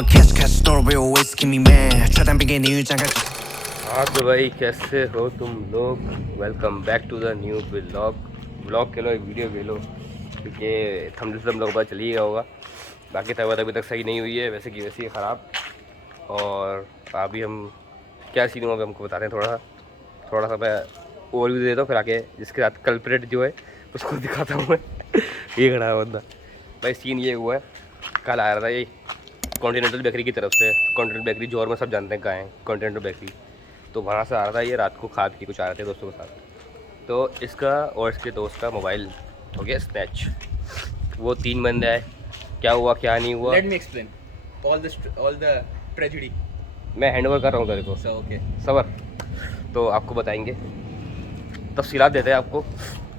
on catch story will always keep me man 최단 비게 네 유장 같이 हाँ तो भाई कैसे हो तुम लोग। Welcome back to the new blog के लो एक वीडियो के लो, क्योंकि थंबनेल से हम लोग को पता चल ही गया होगा। बाकी तबीयत अभी तक सही नहीं हुई है, वैसे की वैसी ख़राब। और अभी हम क्या सीन हुआ हमको बताते हैं थोड़ा सा मैं ओवर भी देता हूँ, फिर आके जिसके साथ कल्प्रेट जो है उसको दिखाता हूँ मैं। ये खड़ा है बंदा भाई। सीन ये हुआ है, कल आया था ये कॉन्टिनेंटल बेकरी की तरफ से। कॉन्टिनेंटल बेकरी जोर में सब जानते हैं कहाँ है कॉन्टिनेंटल बेकरी, तो वहाँ से आ रहा था ये रात को खा पी के कुछ आ रहे थे दोस्तों के साथ। तो इसका और इसके दोस्त का मोबाइल हो गया स्नैच। वो 3 बंदे आए, क्या हुआ क्या नहीं हुआ। Let me explain all the tragedy. मैं हैंड ओवर कर रहा हूँ तेरे को। So okay. सबर तो आपको बताएंगे, तफसीलात देते हैं आपको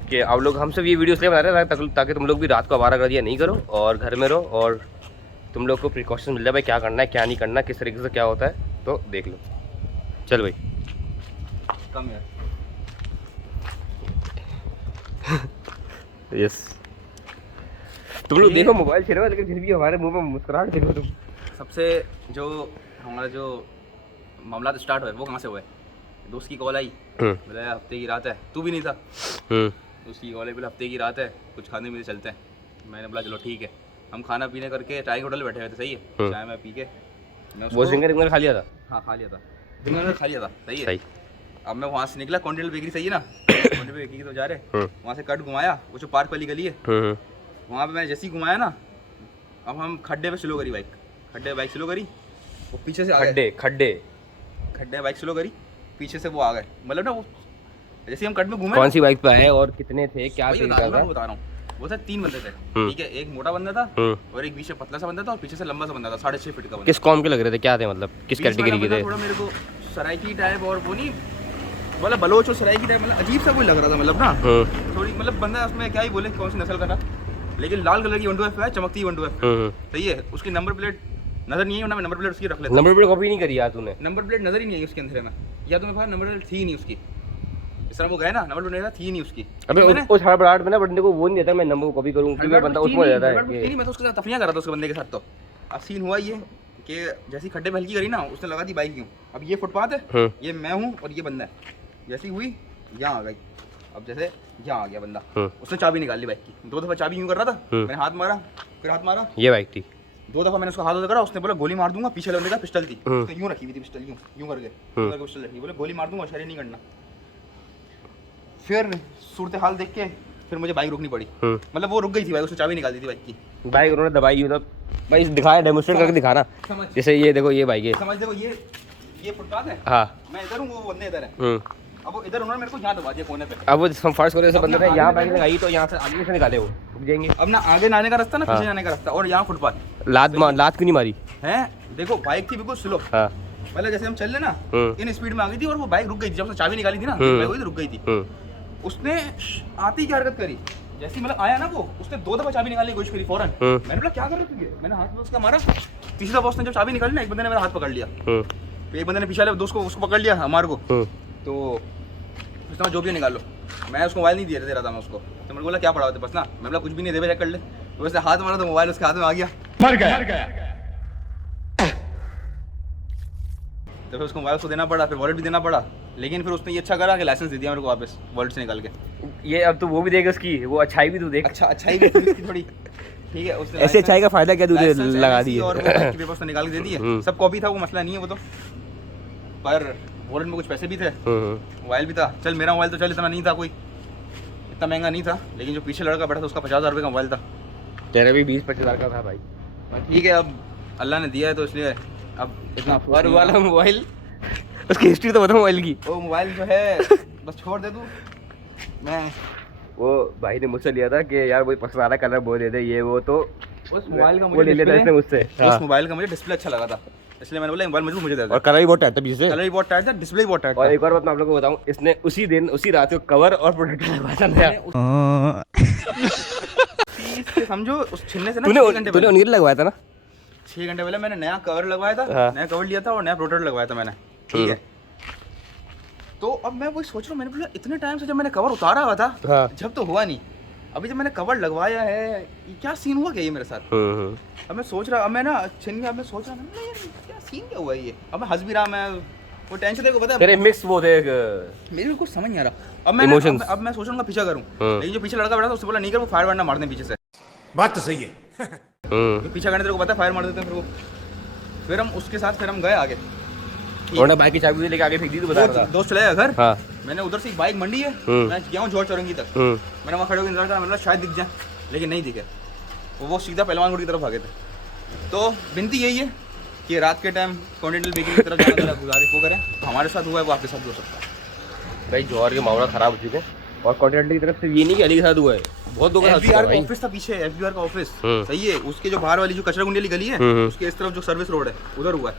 कि आप लोग हम सब ये वीडियो इसलिए बना रहे हैं ताकि तुम लोग भी रात को आवारागर्दियाँ नहीं करो और घर में रहो, और तुम लोग को प्रिकॉशन मिल जाए भाई क्या करना है क्या नहीं करना, किस तरीके से क्या होता है। तो देख लो, चल भाई Come here. यस तुम लोग देखो मोबाइल छीन रहे हो, लेकिन फिर भी हमारे मुंह में मुस्कुराहट देखो तुम। सबसे जो हमारा जो मामला स्टार्ट हुआ वो कहाँ से हुआ है? दोस्त की कॉल आई, बोला हफ्ते की रात है, तू भी नहीं था। दोस्त की कॉल आई, बोला हफ्ते की रात है, कुछ खाने पीने चलते हैं। मैंने बोला चलो ठीक है। हम खाना पीने करके चाय होटल बैठे हुए थे, सही है। चाय में पी के वो सिंगर खा लिया था। हाँ खा लिया था, जिंगर खा लिया था, सही है। अब मैं वहाँ से निकला, कॉन्टिनेंटल बेकरी सही है ना, कॉन्टिनेंटल बेकरी की तो जा रहे, वहाँ से कट घुमाया, वो जो पार्क वाली गली है वहाँ पे मैंने जैसे ही घुमाया ना, अब हम खड्डे पे स्लो करी बाइक, खड्डे बाइक स्लो करी, वो पीछे से आ गए। खड्डे बाइक स्लो करी, पीछे से वो आ गए। मतलब ना वो जैसे हम कट में घूमे। कौन सी बाइक पे आए और कितने थे क्या बता रहा हूँ। वो था 3 बंदे थे, ठीक है। एक मोटा बंदा था और एक बीच में पतला सा बंदा था और पीछे से लंबा सा बंदा था, 6.5 फीट का बंदा। किस कौम के लग रहे थे, क्या थे मतलब किस कैटेगरी के थे? थोड़ा मेरे को सराइकी टाइप और वो नहीं बोला बलोच और सराइकी टाइप, मतलब अजीब सा कोई लग रहा था, मतलब ना थोड़ी मतलब बंदा उसमें क्या ही बोले कौन सी नस्ल का था, लेकिन लाल कलर की 12F है, चमकती 12F सही है। उसकी नंबर प्लेट नजर नहीं है, मैं नंबर प्लेट उसकी रख लेता। नंबर प्लेट कॉपी नहीं करी यार तूने? नंबर प्लेट नजर ही नहीं आई उसके अंदर में, या तो मेरे पास नंबर प्लेट थी नहीं उसकी। इस तरह वो गए ना, नंबर प्लेट थी नहीं उसकी। अबे उस हड़बड़ाहट में ना बंदे को वो नहीं देता मैं नंबर को कॉपी करूं, क्योंकि बंदा उसमें जाता है। मैं तो उसके साथ तफरियां कर रहा था उसके बंदे के साथ। तो अब सीन हुआ ये कि जैसी खड्डे में हल्की करी ना, उसने लगा दी बाइक यूं। अब ये फुटपाथ है, ये मैं हूँ और ये बंदा है। जैसी हुई यहाँ आ गई, अब जैसे यहाँ आ गया बंदा, उसने चाबी निकाल ली बाइक की। 2 दफा चाबी यूं कर रहा था, मैंने हाथ मारा, फिर हाथ मारा, ये बाइक थी। 2 दफा मैंने उसका हाथ करा, उसने बोला गोली मार दूंगा। पीछे बंदे का पिस्टल थी, उसने यूं रखी हुई थी पिस्टल, यूं करके पिस्टल रखी, बोले गोली मार दूंगा, शरीर नहीं करना। फिर सूरत हाल देख के फिर मुझे बाइक रोकनी पड़ी। मतलब वो रुक गई थी बाइक, उसने चाबी निकाल दी थी बाइक की। बाइक उन्होंने दबाई, मतलब भाई दिखाया, डेमोस्ट्रेट करके दिखाना। जैसे ये देखो ये बाइक है, समझ देखो ये फुटपाथ है। हाँ मैं इधर हूँ, वो बंदे इधर है। अब वो इधर उन्होंने मेरे को यहाँ दबा दिया कोने पे। अब वो फर्स्ट करे से बंदे ने यहाँ बाइक लगाई तो यहाँ से आगे से निकाले, वो रुक जाएंगे। अब ना आगे जाने का रास्ता ना पीछे जाने का रास्ता, और यहाँ फुटपाथ। लात क्यों नहीं मारी है? देखो बाइक थी बिल्कुल स्लो। पहले जैसे हम चल रहे ना इन स्पीड में आ गई थी, और वो बाइक रुक गई थी। जब उसने चाबी निकाली थी ना, बाइक रुक गई थी। उसने आती क्या हरकत करी, जैसे मतलब आया ना वो, उसने 2 दफा चाबी निकालने की कोशिश करी फौरन। मैंने बोला क्या कर रहे थे? मैंने हाथ में उसका मारा। तीसरी दफा उसने जब चाबी निकाली ना, एक बंदे ने मेरा हाथ पकड़ लिया, एक बंदे ने पीछे वाले दोस्त को उसको पकड़ लिया हमारे को। तो उसने जो भी निकाल लो, मैं उसको मोबाइल नहीं दे रहा था मैं उसको। तो मैंने बोला क्या पड़ा होता बस ना, मैं बोला कुछ भी नहीं दे, चेक कर ले। तो उसने हाथ मारा तो मोबाइल उसके हाथ में आ गया, मर गया। तो फिर उसको मोबाइल को देना पड़ा, फिर वॉलेट भी देना पड़ा। लेकिन फिर उसने ये अच्छा करा कि लाइसेंस दे दिया मेरे को वापस, वॉलेट से निकाल के। ये अब तो वो भी देगा उसकी, वो अच्छाई भी तू देख। अच्छा अच्छाई भी उसकी थोड़ी, ठीक है। उसने ऐसे अच्छाई का फायदा क्या तूने लगा दी और वो पेपर उसने निकाल के दे दिए। सब कॉपी था, वो मसला नहीं है वो तो, पर वॉलेट में कुछ पैसे भी थे, मोबाइल भी था। चल मेरा मोबाइल तो चल इतना नहीं था, कोई इतना महंगा नहीं था, लेकिन जो पीछे लड़का बैठा था उसका 50,000 रुपये का मोबाइल था। तेरा भी 20-25 हज़ार का था भाई। ठीक है, अब अल्लाह ने दिया है तो इसलिए अब इतना वाला मोबाइल, उसकी हिस्ट्री तो बता मोबाइल की। वो मोबाइल जो है बस छोड़ दे तू। मैं वो भाई ने मुझसे लिया था कि यार वो पसंद आ रहा कलर वो दे दे ये वो, तो उस मोबाइल का मुझे ले लिया था इसने मुझसे। उस मोबाइल का मुझे डिस्प्ले अच्छा लगा था, इसलिए मैंने बोला मोबाइल मुझे दे दे। और कलर भी बहुत टाइट था, पीछे कलर भी बहुत टाइट था, डिस्प्ले भी बहुत टाइट था। और एक और बात मैं आप लोगों को बताऊं, इसने उसी दिन उसी रात को कवर और प्रोटेक्टर लगवाया था नया। समझो उस छिलने से ना तूने उन्हीं लगवाया था ना 6 घंटे पहले मैंने नया कवर लगवाया था, नया कवर लिया था और नया प्रोटेक्टर लगवाया था मैंने, ठीक है। तो अब मैं वही सोच रहा हूँ, मैंने बोला इतने टाइम से जब मैंने कवर उतारा हुआ था, जब तो हुआ नहीं, अभी जब मैंने कवर लगवाया है, ये क्या सीन हुआ क्या ये मेरे साथ? अब मैं सोच रहा, अब मैं ना छिन में, अब मैं सोच रहा ना यार क्या सीन क्या हुआ ये। अब मैं हंस भी रहा, मैं वो टेंशन देखो पता है तेरे मिक्स वो देख, मेरे को कुछ समझ नहीं आ रहा। अब मैं अब मैं सोच रहा हूँ पीछा करूँ, लेकिन जो पीछे लड़का बैठा था उससे बोला नहीं कर, वो फायर मारना मार दें पीछे से। बात तो सही है। पीछा करने तेरे को पता है फायर मार देते हैं फिर वो। फिर हम उसके साथ फिर हम गए आगे, उन्होंने बाइक की चाबी लेके आगे फेंक दी, तो बता रहा था। दोस्त चले गया घर। हाँ। मैंने उधर से एक बाइक मंडी है, मैं गया हूँ जॉर्ज चौरंगी तक। मैंने वहाँ खड़े होकर इंतजार करा, मतलब शायद दिख जाए, लेकिन नहीं दिखे। वो सीधा पहलवान रोड की तरफ भागे थे। तो विनती यही है कि रात के टाइम कॉन्टिनेंटल बेकरी की तरफ जाने का गुजारिश वो करें। हमारे साथ हुआ है वो आपके साथ भी हो सकता है। भाई जौहर के मामला खराब हो चुके हैं, और कॉन्टिनेंटल की तरफ से ये नहीं कि अली के साथ हुआ है, बहुत लोगों के साथ हुआ है। FBR का ऑफिस था पीछे, FBR का ऑफिस सही है, उसके जो बाहर वाली जो कचरा गुंडी वाली गली है उसके इस तरफ जो सर्विस रोड है उधर हुआ है।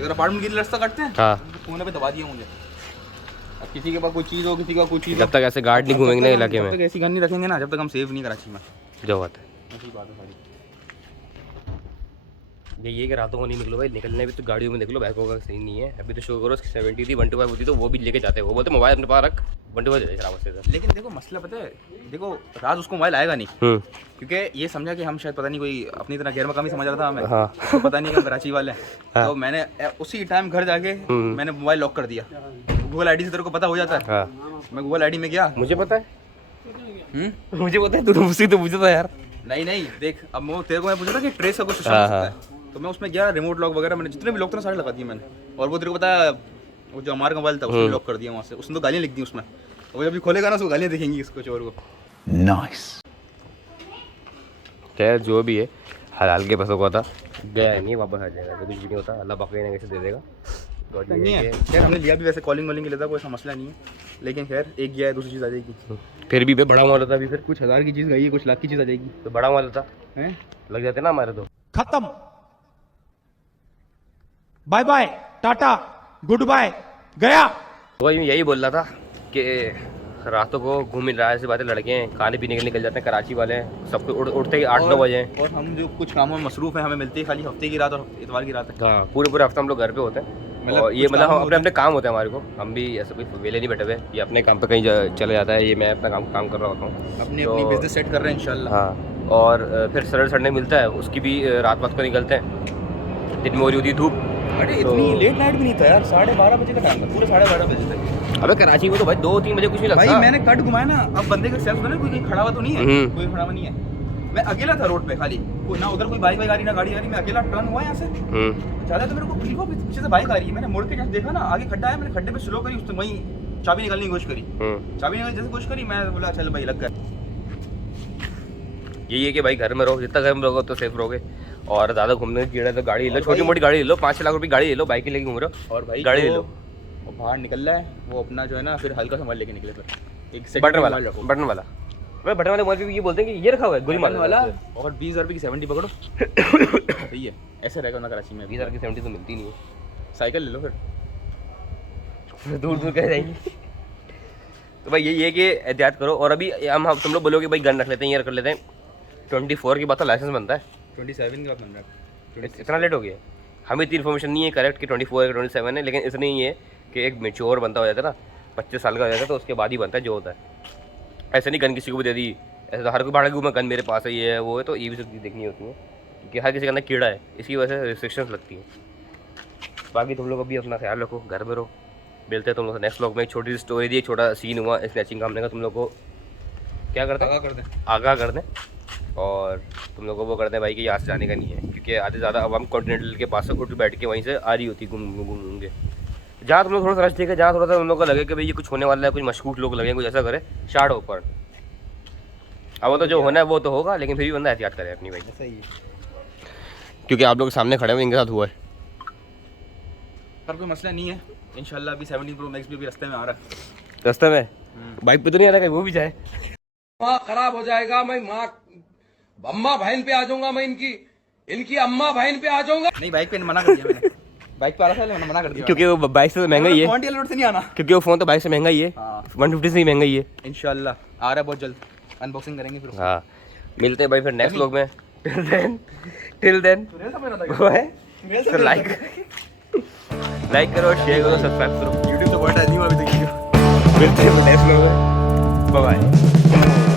इधर अपार्टमेंट के रास्ता काटते हैं, हाँ। कोने पे दबा दिया मुझे। अब किसी के पास कोई चीज़ हो, किसी का कोई चीज़, जब तक ऐसे गार्ड नहीं घूमेंगे ना इलाके में, जब तक ऐसी गन नहीं रखेंगे ना, जब तक हम सेफ नहीं कराची में। जो बात है ऐसी बात है सारी। ये कि रातों को नहीं निकलो भाई, निकलने भी तो गाड़ियों में निकलो, बाइकों का सही नहीं है। अभी तो शो करो 70 थी 125 होती तो वो भी लेके जाते हैं, वो बोलते मोबाइल अपने पास रख 125 शराब से। लेकिन देखो मसला पता है, देखो रात उसको मोबाइल आएगा नहीं, क्योंकि ये समझा कि हम शायद पता नहीं कोई अपनी तरह गैर मकामी समझ रहा था हमें। हाँ। तो पता नहीं कि हम कराची वाले हैं। हाँ। तो मैंने उसी टाइम घर जाके मैंने मोबाइल लॉक कर दिया। गूगल आईडी से तेरे को पता हो जाता है। हाँ। मैं गूगल आईडी में गया, मुझे पता है, मुझे पता है, तू तो मुझसे तो पूछा था यार। नहीं देख, अब वो तेरे को मैं पूछा था कि ट्रेस का कुछ सिस्टम होता है, तो मैं उसमें गया, रिमोट लॉक वगैरह मैंने जितने भी लॉक थे सारे लगा दिए मैंने। और वो तेरे को पता है वो जो हमारा मोबाइल था उसमें लॉक कर दिया वहाँ से। उसने तो गालियाँ लिख दी उसमें, वो जब भी खोलेगा ना उसको गालियाँ दिखेंगी इसको चोर को। नाइस। खैर जो भी है, हलाल के पैसों का था, गया नहीं, वापस आ जाएगा, तो कुछ भी नहीं होता, अल्लाह बाकी ने कैसे दे देगा। नहीं है खैर, हमने लिया भी वैसे कॉलिंग वॉलिंग के लिए था, कोई ऐसा मसला नहीं है, लेकिन खैर एक गया है दूसरी चीज़ आ जाएगी। फिर भी बड़ा माल होता, अभी फिर कुछ हज़ार की चीज़ गई है, कुछ लाख की चीज़ आ जाएगी, तो बड़ा माल होता है, लग जाते ना हमारे। तो खत्म, bye bye, tata, goodbye, गया। तो यही बोल रहा था कि रातों को घूम रहा है, ऐसी बातें, लड़के हैं खाने पीने के निकल जाते हैं, कराची वाले हैं, सबको उठते ही 8-9 बजे हैं, और हम जो कुछ कामों में मसरूफ हैं, हमें मिलती है खाली हफ्ते की रात और इतवार की रात है। हाँ, पूरे हफ्ते हम लोग घर पे होते हैं, और ये मतलब हम अपने काम होते हैं हमारे को, हम भी ऐसे कोई वेले नहीं बैठे हुए, ये अपने काम पे कहीं चले जाता है, ये मैं अपना काम कर रहा होता हूँ, अपनी बिजनेस सेट कर रहे हैं इंशाल्लाह। हाँ, और फिर संडे मिलता है, उसकी भी रात को निकलते हैं, दिन में हो रही होती है धूप। अरे इतनी लेट नाइट भी नहीं था यार, 12:30 बजे का टाइम था, पूरे 12:30 बजे तक। अबे कराची में तो भाई 2-3 बजे कुछ नहीं लगता भाई। मैंने कट घुमाया ना, अब बंदे का सेल्फ ना, कोई खड़ा हुआ तो नहीं है, कोई खड़ा हुआ नहीं है, मैं अकेला था रोड पे खाली, कोई ना उधर कोई बाइक आ रही ना गाड़ी आ रही, मैं अकेला टर्न हुआ यहाँ से ज्यादा, तो मेरे को फील हुआ पीछे से बाइक आ रही है, मैंने मुड़ के जैसे देखा ना आगे खड्डा है, मैंने खड्डे पे स्लो करी, उसने वहीं चाबी निकालने की कोशिश करी, चाबी निकालने जैसे कोशिश करी, मैं बोला चल भाई लग गया। यही है कि भाई घर में रहो, जितना घर में रहोगे तो सेफ रहोगे, और ज़्यादा घूमने की कीड़ा तो गाड़ी ले लो, छोटी मोटी गाड़ी ले लो, 5 लाख रुपये गाड़ी ले लो, बाइक लेके घूम रहे हो, और भाई गाड़ी ले लो, बाहर निकल रहा है वो अपना जो है ना, फिर हल्का संभाल लेके निकले, फिर एक बटन वाला भाई, बटन वाले मोबाइल पे ये बोलते हैं कि ये रखा हुआ है गोली मारने वाला, और 20,000 रुपये की 70 पकड़ो सही है, ऐसे रहेगा ना कराची में। 20,000 की 70 तो मिलती नहीं है, साइकिल ले लो फिर दूर कह जाएंगी। तो भाई यही है कि एहतियात करो, और अभी हम तुम लोग बोलोगे भाई गन रख लेते हैं, ये रख लेते हैं, 24 की बात तो लाइसेंस बनता है, 27 की बात बन रहा है, इतना लेट हो गया। हमें इतनी इन्फॉर्मेशन नहीं है करेक्ट कि 24 है 27 है, लेकिन इतनी ही है कि एक मेच्योर बनता हो जाता है ना, 25 साल का हो जाता है, तो उसके बाद ही बनता है जो होता है। ऐसे नहीं गन किसी को भी दे दी, ऐसे तो हर कोई भाड़ा में गन मेरे पास है, ये है वो है, तो ये भी सब देखनी होती है, क्योंकि हर किसी के अंदर कीड़ा है, इसकी वजह से रिस्ट्रिक्शंस लगती हैं। बाकी तुम लोग अभी अपना ख्याल रखो, घर में रहो, मिलते हैं तुम लोग नेक्स्ट व्लॉग में। एक छोटी सी स्टोरी दी, एक छोटा सीन हुआ स्नैचिंग काम का, तुम लोग को क्या करते हैं, आगाह कर दें, और तुम लोगों को वो करते हैं भाई कि यहाँ से जाने का नहीं है, क्योंकि आधे ज़्यादा अब हम कॉन्टिनेंटल के पास से उठ बैठ के वहीं से आ रही होती घूम के, जहाँ तुम लोग थोड़ा सा रश देखे, जहाँ थोड़ा सा तुम लोग को लगे कि भाई ये कुछ होने वाला है, कुछ मशकूक लोग लगे, कुछ ऐसा करे, शार्ट ऊपर। अब वो तो जो होना है वो तो होगा, लेकिन फिर भी बंदा एहतियात करे अपनी भाई, सही है, क्योंकि आप लोग सामने खड़े हुए, इनके साथ हुआ है, पर कोई मसला नहीं है इंशाल्लाह। अभी 17 Pro Max भी अभी रास्ते में आ रहा है, रास्ते में बाइक पे तो नहीं आ रहा, वो भी जाए, माँ खराब हो जाएगा, मैं माँ अम्मा बहन पे आ जाऊंगा, मैं इनकी अम्मा बहन पे आ जाऊंगा। नहीं बाइक पे मना कर दिया मैंने, बाइक पे आ रहा था मैंने मना कर दिया, क्योंकि वो बाइक से महंगा ही है, कॉन्टियल रोड से नहीं आना, क्योंकि वो फ़ोन तो बाइक से महंगा ही है, 150 से ही महंगा ही है इंशाल्लाह आ रहा है बहुत जल्द, अनबॉक्सिंग करेंगे फिर। हाँ, मिलते हैं भाई फिर नेक्स्ट व्लॉग में, टिल देन लाइक करो, शेयर करो, सब्सक्राइब करो, यूट्यूब तो बहुत नहीं हुआ अभी तक। मिलते हैं नेक्स्ट व्लॉग में, बाय बाय।